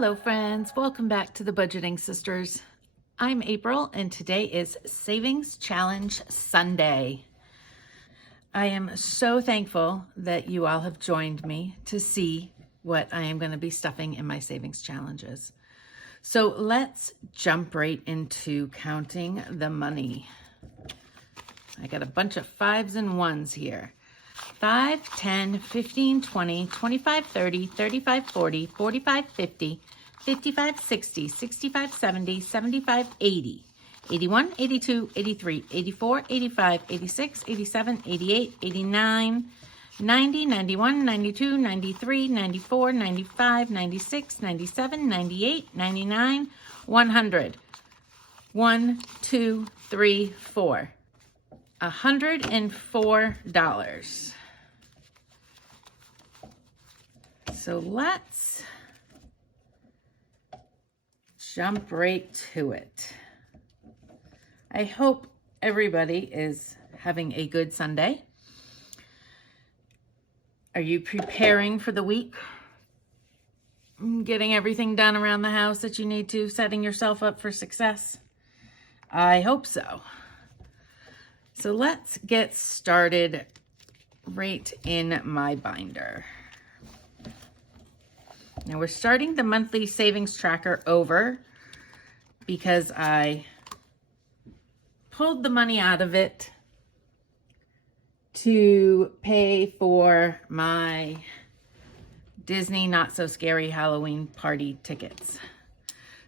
Hello friends, welcome back to the Budgeting Sisters. I'm April and today is Savings Challenge Sunday. I am so thankful that you all have joined me to see what I am going to be stuffing in my savings challenges. So let's jump right into counting the money. I got a bunch of 5s and 1s here. 5, 10, 15, 20, 25, 30, 35, 40, 45, 50, 55, 60, 65, 70, 75, 80, 81, 82, 83, 84, 85, 86, 87, 88, 89, 90, 91, 92, 93, 94, 95, 96, 97, 98, 99, 100. 1, 2, 3, 4. $104. So let's jump right to it. I hope everybody is having a good Sunday. Are you preparing for the week? Getting everything done around the house that you need to, setting yourself up for success? I hope so. So let's get started right in my binder. Now we're starting the monthly savings tracker over because I pulled the money out of it to pay for my Disney Not So Scary Halloween party tickets.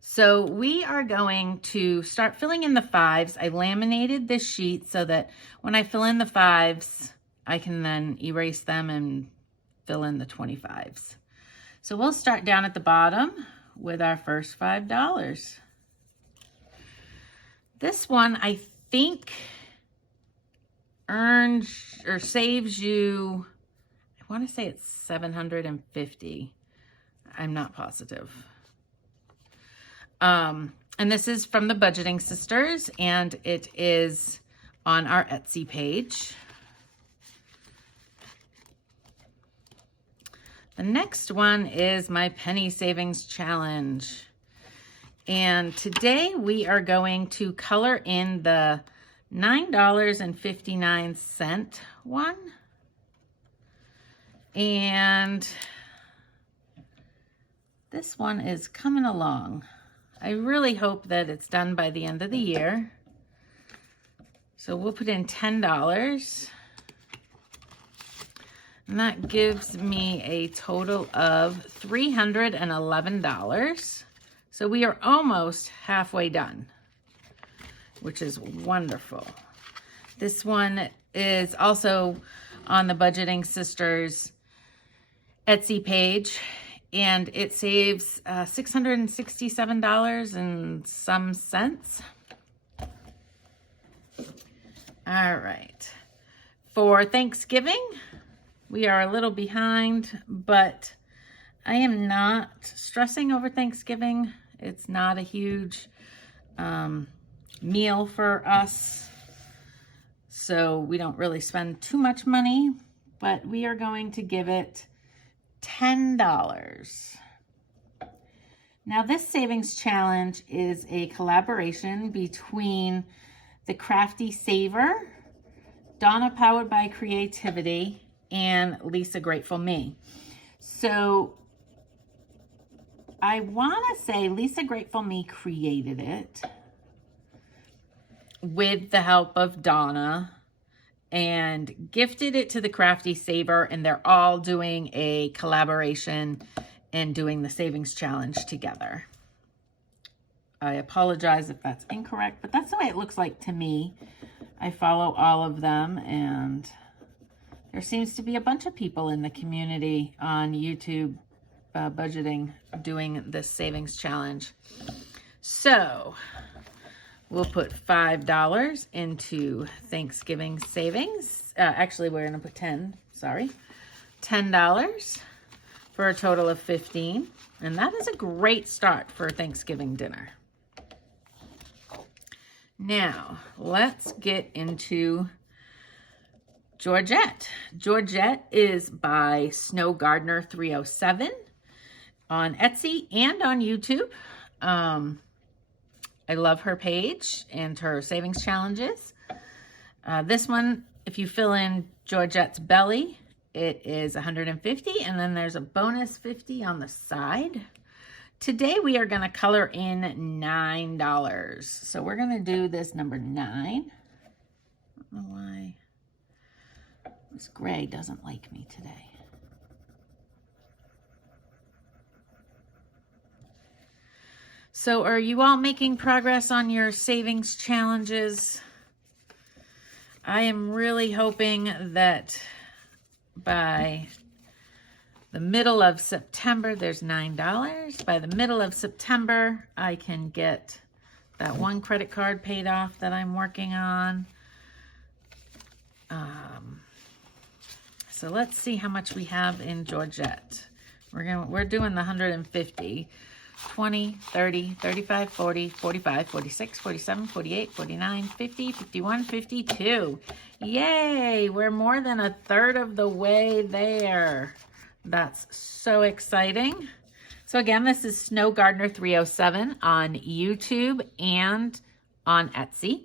So we are going to start filling in the 5s. I laminated this sheet so that when I fill in the 5s, I can then erase them and fill in the 25s. So we'll start down at the bottom with our first $5. This one, I think, earns or saves you, I want to say it's $750. I'm not positive. And this is from the Budgeting Sisters, and it is on our Etsy page. The next one is my penny savings challenge. And today we are going to color in the $9.59 one. And this one is coming along. I really hope that it's done by the end of the year. So we'll put in $10. And that gives me a total of $311. So we are almost halfway done, which is wonderful. This one is also on the Budgeting Sisters Etsy page, and it saves $667 and some cents. All right. For Thanksgiving, we are a little behind, but I am not stressing over Thanksgiving. It's not a huge meal for us, so we don't really spend too much money, but we are going to give it $10. Now, this savings challenge is a collaboration between the Crafty Saver, Donna Powered by Creativity, and Lisa Grateful Me. So I want to say Lisa Grateful Me created it with the help of Donna and gifted it to the Crafty Saver, and they're all doing a collaboration and doing the savings challenge together. I apologize if that's incorrect, but that's the way it looks like to me. I follow all of them, and there seems to be a bunch of people in the community on YouTube budgeting doing this savings challenge. So we'll put $5 into Thanksgiving savings. Actually, we're going to put $10 for a total of $15. And that is a great start for a Thanksgiving dinner. Now, let's get into Georgette. Georgette is by Snow Gardener 307. on Etsy and on YouTube. I love her page and her savings challenges. This one, if you fill in Georgette's belly, it is $150, and then there's a bonus $50 on the side. Today we are going to color in $9. So we're going to do this number 9. I don't know why this gray doesn't like me today. So are you all making progress on your savings challenges? I am really hoping that by the middle of September, there's $9. By the middle of September, I can get that one credit card paid off that I'm working on. So let's see how much we have in Georgette. We're doing the 150. 20, 30, 35, 40, 45, 46, 47, 48, 49, 50, 51, 52. Yay! We're more than a third of the way there. That's so exciting. So again, this is Snow Gardener 307 on YouTube and on Etsy.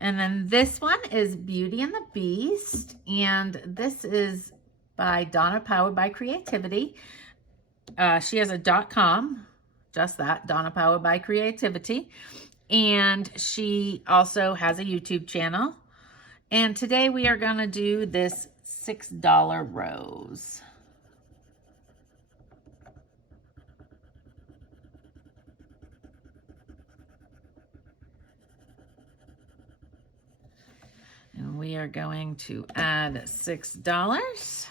And then this one is Beauty and the Beast. And this is by Donna, powered by Creativity. She has a .com, just that, Donna Powered by Creativity. And she also has a YouTube channel. And today we are going to do this $6 rose. And we are going to add $6.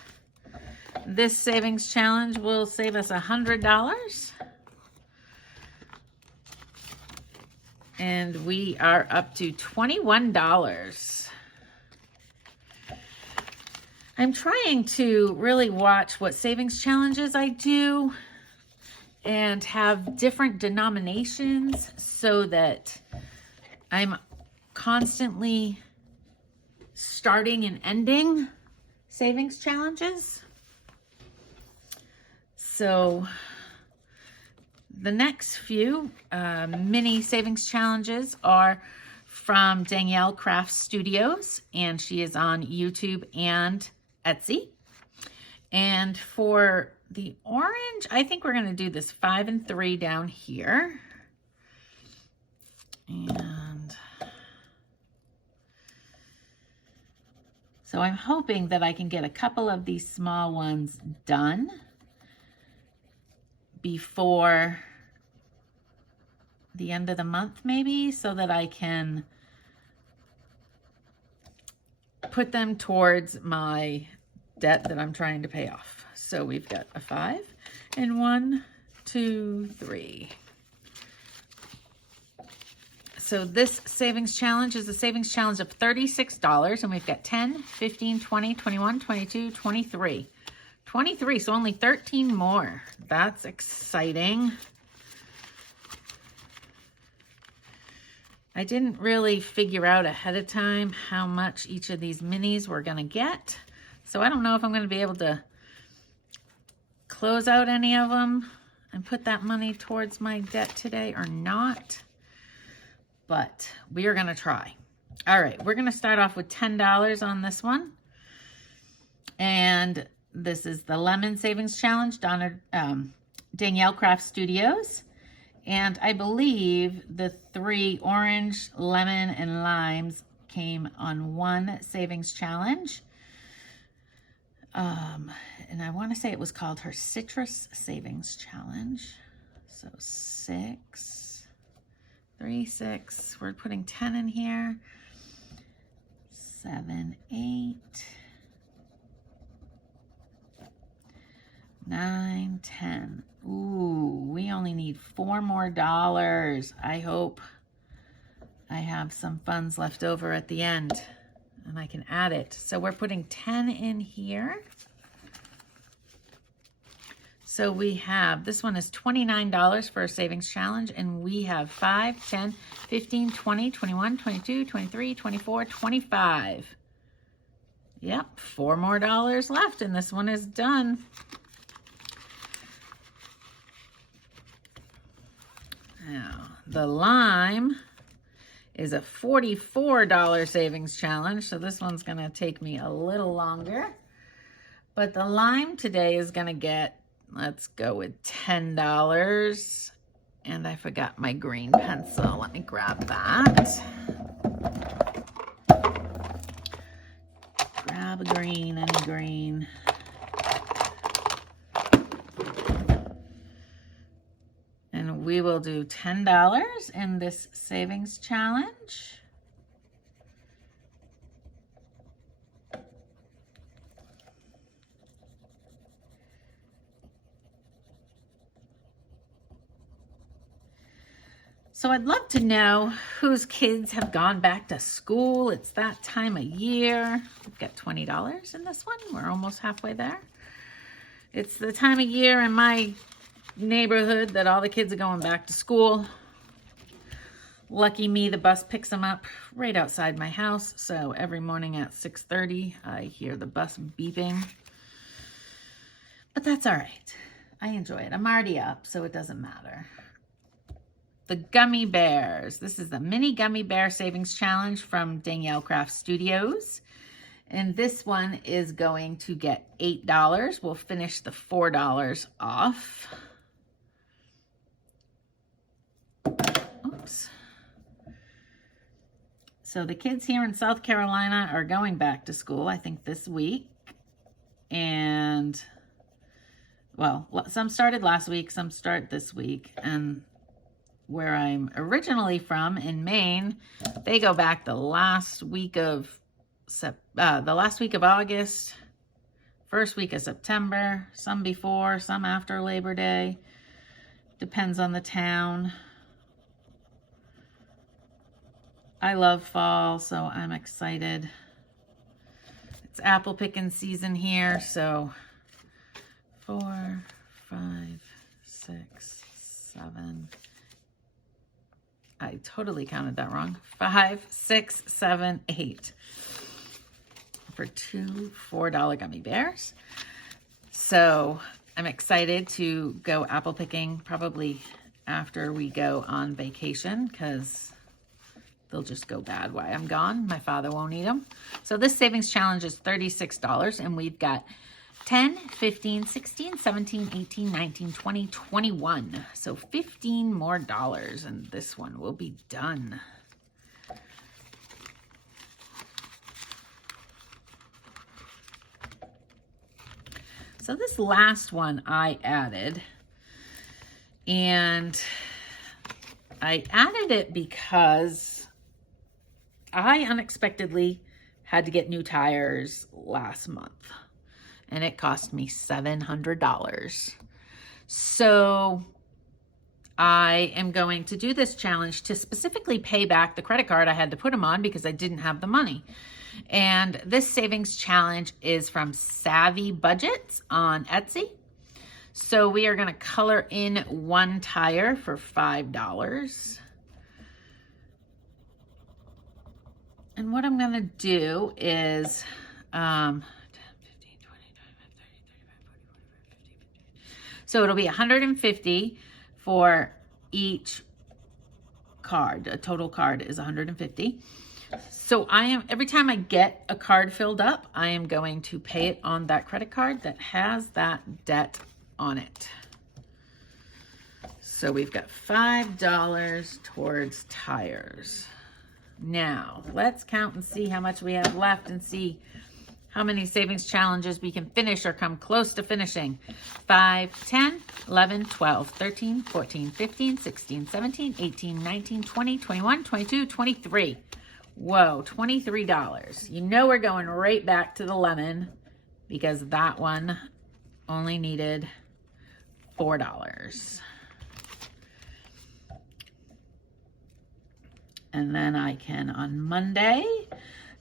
This savings challenge will save us $100. And we are up to $21. I'm trying to really watch what savings challenges I do and have different denominations so that I'm constantly starting and ending savings challenges. So the next few mini savings challenges are from Danielle Craft Studios, and she is on YouTube and Etsy. And for the orange, I think we're going to do this 5 and 3 down here. And so I'm hoping that I can get a couple of these small ones done before the end of the month, maybe, so that I can put them towards my debt that I'm trying to pay off. So we've got a 5 and 1, 2, 3. So this savings challenge is a savings challenge of $36, and we've got 10, 15, 20, 21, 22, 23. 23, so only 13 more. That's exciting. I didn't really figure out ahead of time how much each of these minis were going to get. So I don't know if I'm going to be able to close out any of them and put that money towards my debt today or not. But we are going to try. All right, we're going to start off with $10 on this one. And this is the Lemon Savings Challenge, Danielle Craft Studios. And I believe the 3 orange, lemon, and limes came on one savings challenge. And I want to say it was called her Citrus Savings Challenge. So 6, 3, 6. We're putting 10 in here. 7, 8. 9, 10. Ooh, we only need $4 more. I hope I have some funds left over at the end and I can add it. So we're putting 10 in here. So we have, this one is $29 for a savings challenge, and we have 5, 10, 15, 20, 21, 22, 23, 24, 25. Yep, $4 more left, and this one is done. Now, the lime is a $44 savings challenge, so this one's gonna take me a little longer. But the lime today is gonna get, let's go with $10. And I forgot my green pencil. Let me grab that. Grab a green, any green. And we will do $10 in this savings challenge. So I'd love to know whose kids have gone back to school. It's that time of year. We've got $20 in this one. We're almost halfway there. It's the time of year in my neighborhood that all the kids are going back to school. Lucky me, the bus picks them up right outside my house. So every morning at 6:30, I hear the bus beeping. But that's all right. I enjoy it. I'm already up, so it doesn't matter. The gummy bears. This is the mini gummy bear savings challenge from Danielle Craft Studios. And this one is going to get $8. We'll finish the $4 off. Oops. So the kids here in South Carolina are going back to school, I think this week. And, well, some started last week, some start this week. And where I'm originally from in Maine, they go back the last week of August, first week of September, some before, some after Labor Day. Depends on the town. I love fall, so I'm excited. It's apple picking season here, so 4, 5, 6, 7. I totally counted that wrong. 5, 6, 7, 8 for 2 $4 gummy bears. So I'm excited to go apple picking probably after we go on vacation because they'll just go bad while I'm gone. My father won't eat them. So this savings challenge is $36 and we've got 10, 15, 16, 17, 18, 19, 20, 21. So 15 more dollars and this one will be done. So this last one I added, and I added it because I unexpectedly had to get new tires last month. And it cost me $700. So I am going to do this challenge to specifically pay back the credit card I had to put them on because I didn't have the money. And this savings challenge is from Savvy Budgets on Etsy. So we are going to color in one tire for $5. And what I'm going to do is so it'll be $150 for each card. A total card is $150. So every time I get a card filled up, I am going to pay it on that credit card that has that debt on it. So we've got $5 towards tires. Now, let's count and see how much we have left and see how many savings challenges we can finish or come close to finishing. 5, 10, 11, 12, 13, 14, 15, 16, 17, 18, 19, 20, 21, 22, 23. Whoa, $23. You know we're going right back to the lemon because that one only needed $4. And then I can, on Monday,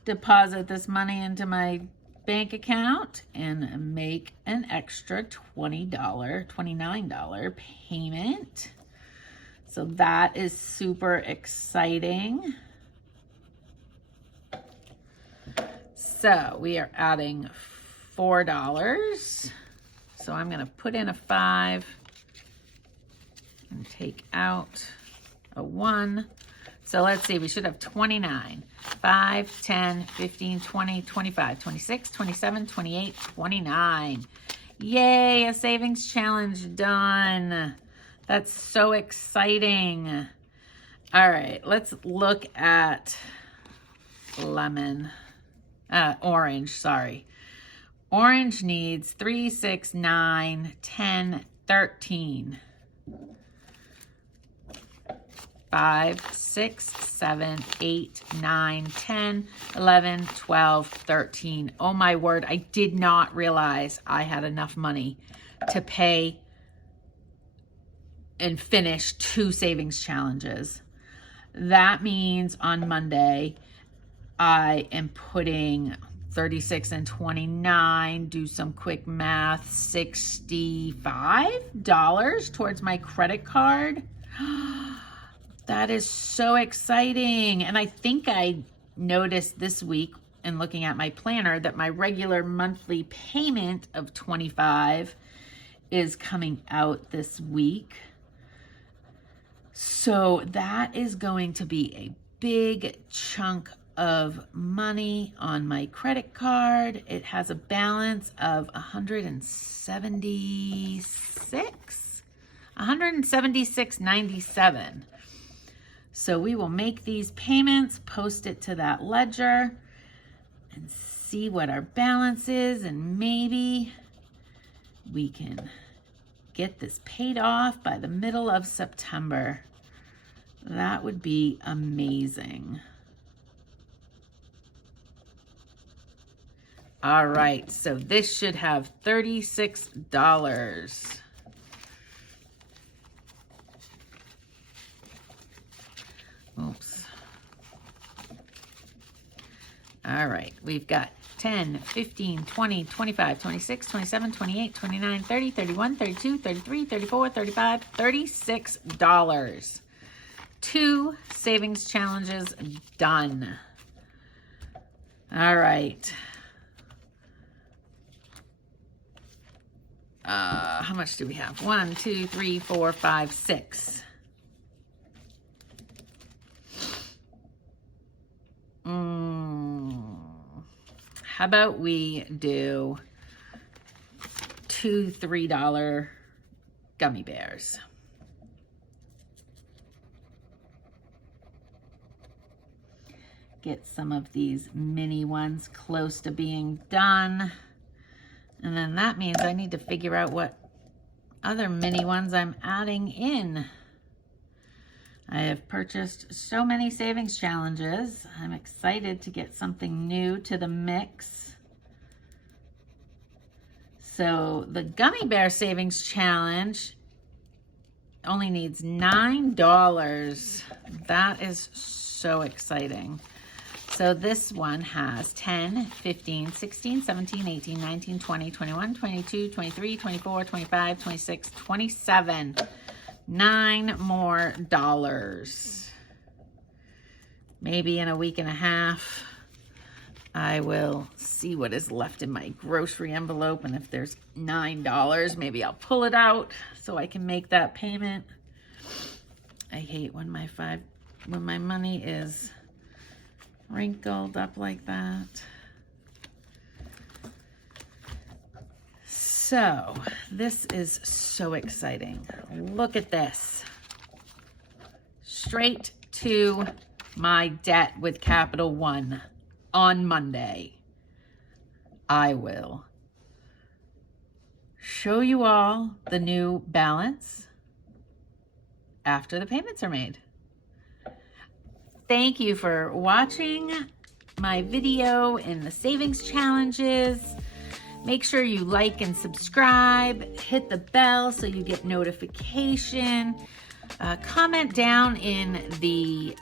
deposit this money into my bank account and make an extra $29 payment. So that is super exciting. So we are adding $4. So I'm going to put in a 5 and take out a 1. So let's see, we should have 29. 5, 10, 15, 20, 25, 26, 27, 28, 29. Yay, a savings challenge done. That's so exciting. All right, let's look at orange, sorry. Orange needs 3, 6, 9, 10, 13. 5, 6, 7, 8, 9, 10, 11, 12, 13. Oh my word, I did not realize I had enough money to pay and finish 2 savings challenges. That means on Monday, I am putting 36 and 29, do some quick math, $65 towards my credit card. That is so exciting. And I think I noticed this week in looking at my planner that my regular monthly payment of $25 is coming out this week. So that is going to be a big chunk of money on my credit card. It has a balance of $176.97. So we will make these payments, post it to that ledger, and see what our balance is, and maybe we can get this paid off by the middle of September. That would be amazing. All right, so this should have $36. Oops. All right, we've got 10, 15, 20, 25, 26, 27, 28, 29, 30, 31, 32, 33, 34, 35, $36. 2 savings challenges done. All right. How much do we have? 1, 2, 3, 4, 5, 6. How about we do 2 $3 gummy bears? Get some of these mini ones close to being done. And then that means I need to figure out what other mini ones I'm adding in. I have purchased so many savings challenges. I'm excited to get something new to the mix. So the Gummy Bear Savings Challenge only needs $9. That is so exciting. So this one has 10, 15, 16, 17, 18, 19, 20, 21, 22, 23, 24, 25, 26, 27. $9 more. Maybe in a week and a half, I will see what is left in my grocery envelope, and if there's $9, maybe I'll pull it out so I can make that payment. I hate when my money is wrinkled up like that. So this is so exciting. Look at this. Straight to my debt with Capital One on Monday. I will show you all the new balance after the payments are made. Thank you for watching my video in the savings challenges. Make sure you like and subscribe, hit the bell so you get notification. Comment down in the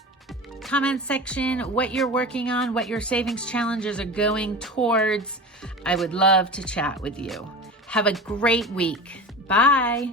comment section what you're working on, what your savings challenges are going towards. I would love to chat with you. Have a great week. Bye.